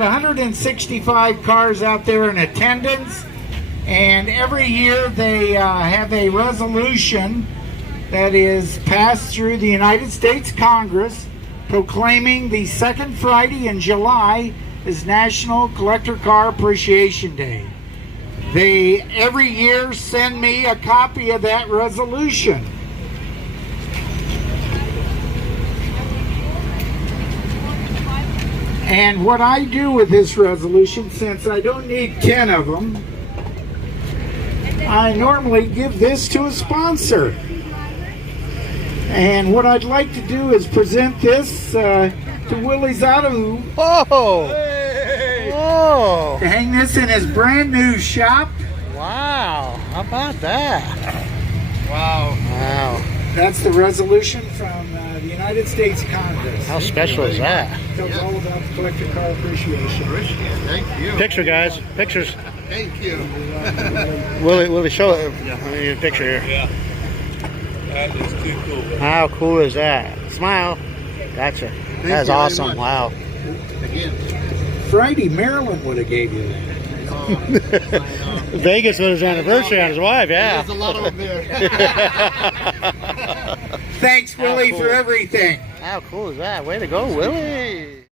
165 cars out there in attendance, and every year they have a resolution that is passed through the United States Congress proclaiming the second Friday in July is National Collector Car Appreciation Day. They every year send me a copy of that resolution. And what I do with this resolution, since I don't need 10 of them, I normally give this to a sponsor. And what I'd like to do is present this to Willy's Auto. Oh! Hey. Oh! To hang this in his brand new shop. Wow! How about that? Wow! Wow! That's the resolution from the United States Congress. How special is that? It's all about the collector car appreciation. Thank you. Picture, guys. Pictures. Thank you. Willy, show it. I need a picture here. Yeah. That is too cool. How cool is that? Smile. Gotcha. That's awesome. Wow. Again. Friday, Maryland would have gave you that. Vegas was his anniversary on his wife, yeah. There's a lot of them there. Thanks, Willy, cool. for everything. How cool is that? Way to go, Willy.